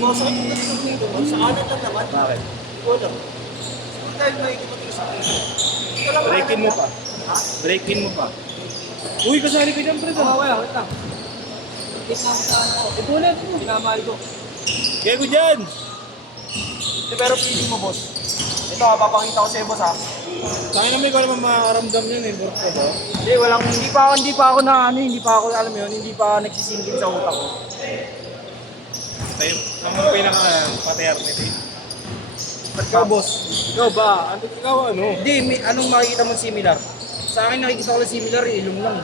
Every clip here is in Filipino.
boss, ano ba ito dito? Sa kanan lang naman. Bakit? Hindi ko alam. Saan tayo may kumatuloy sa dito? Break-in mo pa. Ha? Break-in mo pa. Uy, kasali ka dyan, pre. Kaya, wait lang. Ito na sa ano ko. Ito ulit. Pinamahal ko. Kaya ko dyan. Pero feeling mo, boss. Ito, papakita ko sa'yo, boss, ha? Tangin naman, ikaw naman makakaramdam yun eh. Burp ka ba? Hindi pa ako na ano, hindi pa ako, alam mo yun, hindi pa nagsisingkin sa utak ko. Tayo, ang pinaka-paternity. Ikaw, boss. Ikaw ba? Ikaw ano? Hindi, anong makikita mo similar? Sa akin nakikita ko lang similar, ilong lang.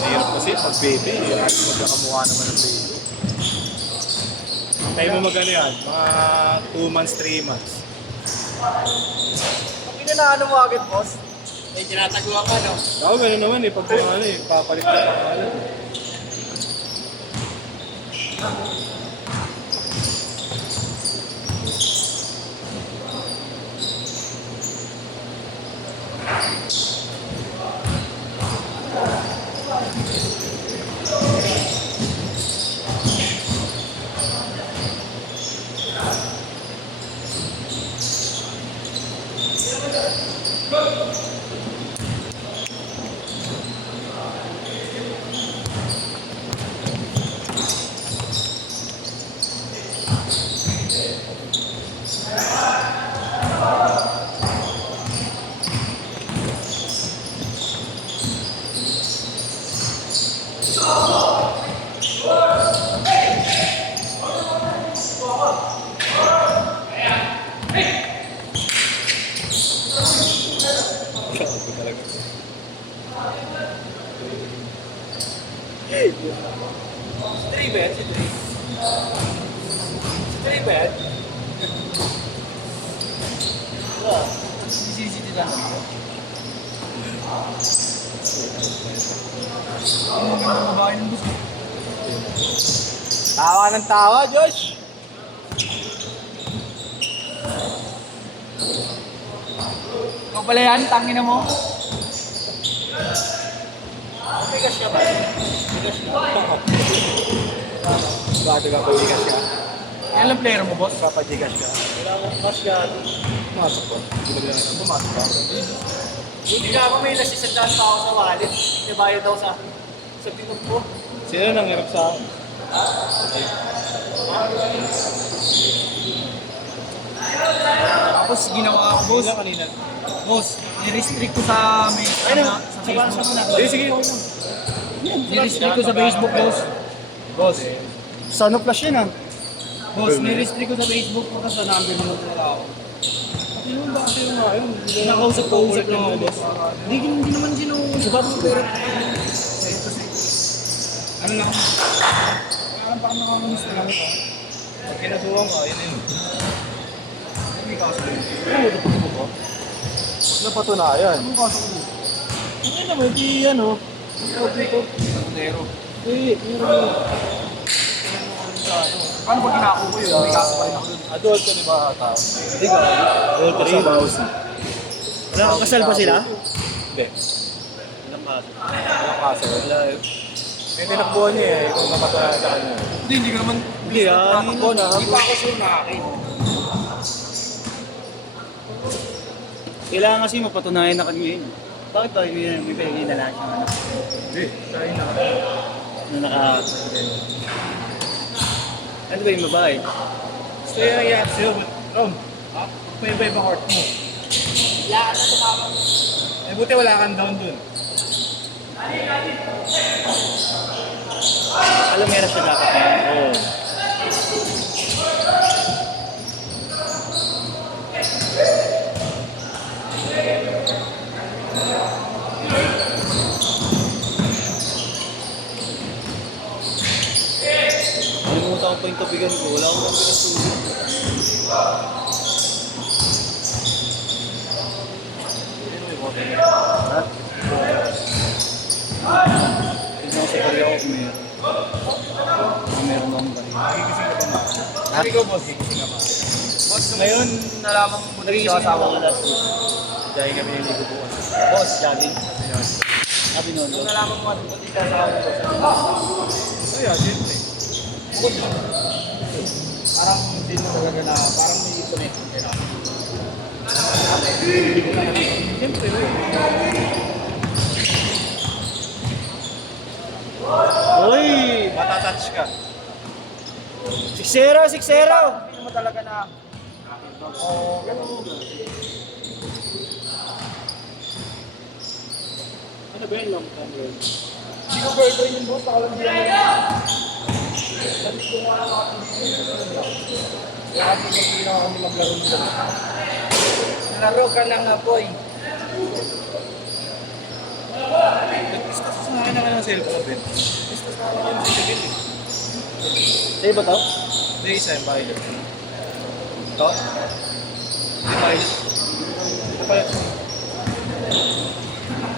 Mahirap kasi pag baby. Magkakamukha naman ng baby. Tayo mo magano yan? Mga 2 months, 3 months. Kung pinanaano mo agad, boss, may tinataguan ka, no? Ako gano'n naman eh. Pag ano eh, papalit na pangalan. Three bed, si Three. Three bed. Wow. CCTV lang. Ang magandang babae ng gusto. Tawa ng tawa, Josh! Ikaw pala yan, tangin na mo. Bigas ka ba? Bigas ka. Bakit ka pagigas ka? Yan lang player mo, boss. Papagigas ka? Kailangan cash ka. Pumasok ko. Pumasok ka. Hindi ka ako may nasi sa dance ako sa wallet. Ibayad daw sa pinag ko. Sino nangyarap sa akin? Tapos ginawa ko, boss. Kanina. Boss, ni-restrict ko sa sa Facebook. Sige, sige. Okay lang. Ni-restrict ko sa Facebook, boss. Boss. Sa ano flash yun ah? Boss, ni-restrict ko sa Facebook ko kasi number mo wala ako. Yun ba kasi yung nga yun? Nakausap lang ako, boss. Hindi naman sinuusap. Ba't mo pero? Ano lang? Parang baka nakakamusta lang ito. Pag kinasuhan ka, yun yun. Hindi kaso ko. Oo, tapos mo ko. Huwag napatunayan. Anong kaso ko? Ano naman, di ano? Ikaw dito. Pero, Eh, meron. paano pag ginako ko yun? May kaso pa rin ako. Adult ka di ba tao? Hindi ka. Adult ka sa mouse. Nakakasal ba sila? Hindi. Walang kaso. Walang kaso. Wala eh. May tinakbuhan niya eh, kung napatunayan sa kanya. Hindi ko naman. Hindi ah, Tatakbo na. Hindi pa ako sure na akin. Kailangan kasi mapatunayan na kanya yun. Bakit ba may pinagin na lahat yung ano? Hindi, siya yun na. Na naka... Ano ba yung babae? Gusto yung nangyayat sa'yo, but Rom, may iba-iba heart mo. Lahat na tumama. Eh buti wala kang down dun. Alam meron siya dapat na yun. Oo. Nalimutan ko pa yung tabigan ko. Wala akong pinasulit. Tignan ko sa karya ko kung meron. Kung meron akong kanina. Nagigising ka ba ma? Sabi ko boss, gigising ka ma. Boss, ngayon nalaman mo na rin Nagising sa asawa ako ko. last week. Dahil kami niligo bukas. Boss, jogging. Sabi nun, Nung nalaman mo na rin sa asawa ko. So yeah, siyempre. Parang hindi mo talaga na, parang may connection kayo na. Siyempre, uy. Uy! Matatouch ka. 6-0, 6-0! Hindi mo talaga na. Oo, ganun. Ano ba yun, long time yun? Hindi ko girlfriend yung boss, ako lang din. Kaya kasi hindi na kami maglaro ng ganun. Laro ka lang nga, boy. Nag-discuss sa akin na ka ng cellphone, Ben. Discuss na ako ng cellphone, eh. Sa'yo ba to? Hindi, isa yung pilot. Ito? Hindi pilot. Ito pilot.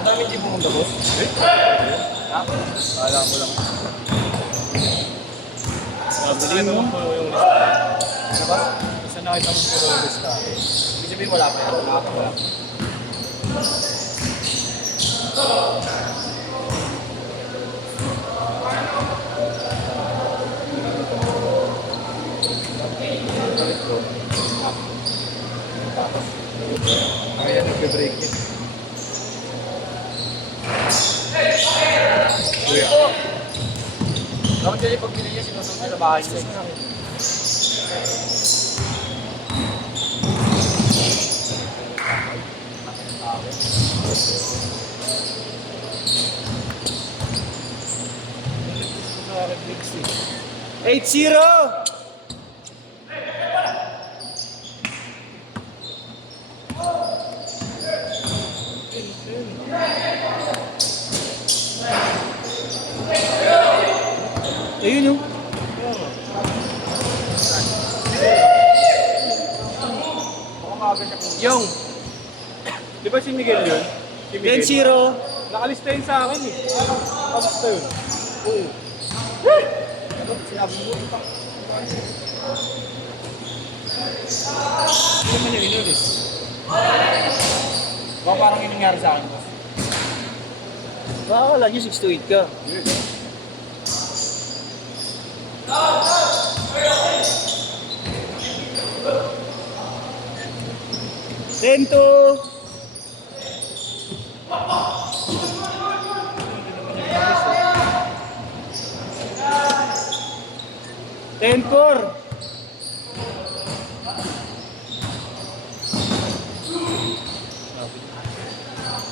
Marami di pumunta, boss. Eh? Ha? Kala mo lang. Mabili mo po yung lista. Ano ba? Isa nakita mo po yung lista. Ibig sabihin wala pa yan. Wala. Kaya nag-break yun. Kuya. Dapat kasi pag binili niya, sinusunod niya sa bahay niya. Nag-breaks eh. 8-0! Ayun yung. Yung! Di ba si Miguel yun? Si Miguel. 10-0. Nakalista yun sa akin eh. Kamusta yun? Oo. Sinabi mo, Hindi naman yung inulis. baka parang yung nangyari sa akin, boss. Baka akala nyo 6-8 ka. Tento! Ten-4!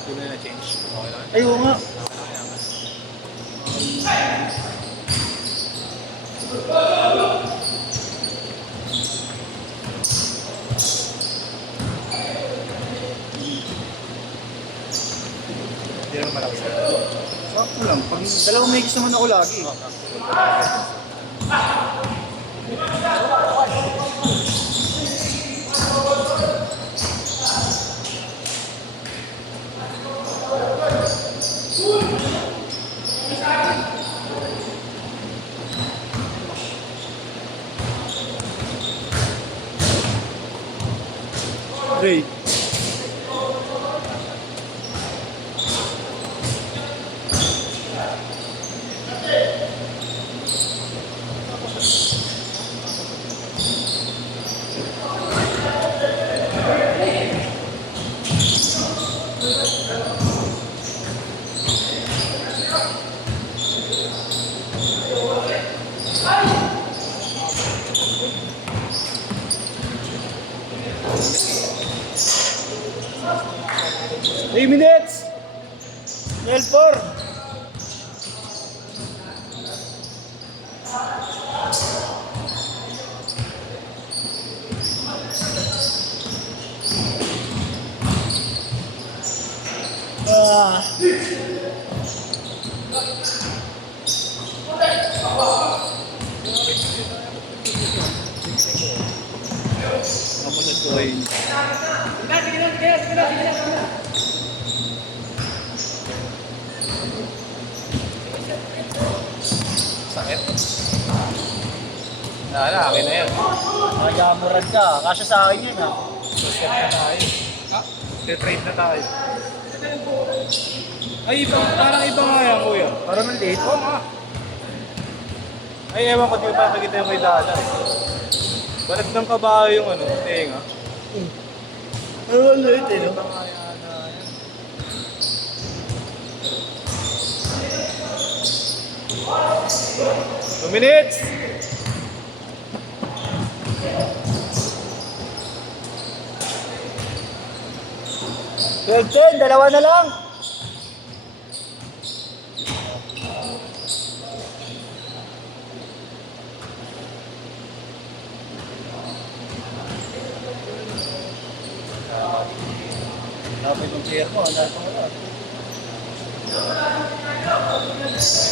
Hindi mo na na-change. Okay lang. Ayaw nga. Hindi naman malaki. Sakto lang. Pag Dalawang may naman ako lagi. Ray. Three minutes! L4! Ah. Tapos ito ay... Sakit. Nala, akin na yan. Mayamuran ka. Kasya sa akin yun ha. Suset na tayo. Ha? Trade na tayo. Ay, iba, parang iba nga yan, kuya. Parang maliit. Oo nga. Ay, ewan ko, di ba nakikita yung may dala eh. Balat ng kabayo yung ano, tenga. Ano ulit eh, no? 2 minutes! Ten, dalawa na lang. Lapit ng player mo, wala pang wala.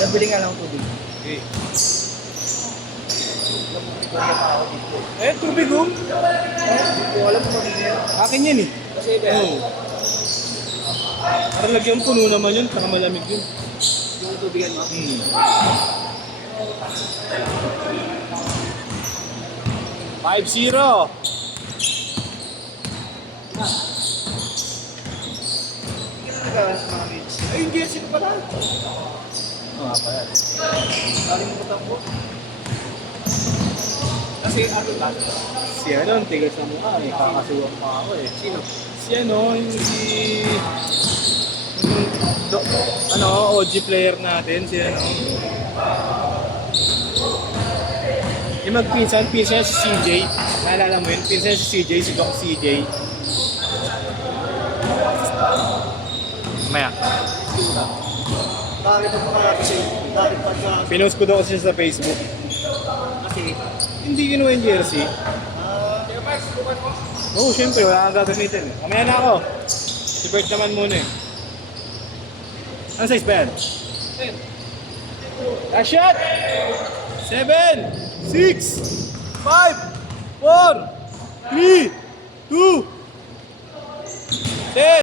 Nabili nga lang ang tubig. Okay. Eh, tubig oh. Hindi ko alam kung magiging yan. Akin yan eh. Kasi ito, Para lagyan puno naman yun, saka malamig yun. yung tubigan mo. 5-0. Ay, hindi yan sino pala. Oo nga pala. Kalimutan ko. Kasi ano ba? Si ano, ang tigas na mukha eh. Kakasuwang pa ako eh. Sino? Si ano, ano, OG player natin, si ano. Yung magpinsan si CJ. Naalala mo yun? Pinsan si CJ, si Doc CJ. Maya. Bakit ang mga kasi? Bakit pagka... Pinost ko daw kasi siya sa Facebook. Kasi... Hindi kinuha yung jersey. Oo, syempre, wala kang gagamitin eh. Mamaya na ako. Si Bert naman muna eh. Ano size ba yan? Last shot! 7, 6, 5, 4, 3, 2, 10.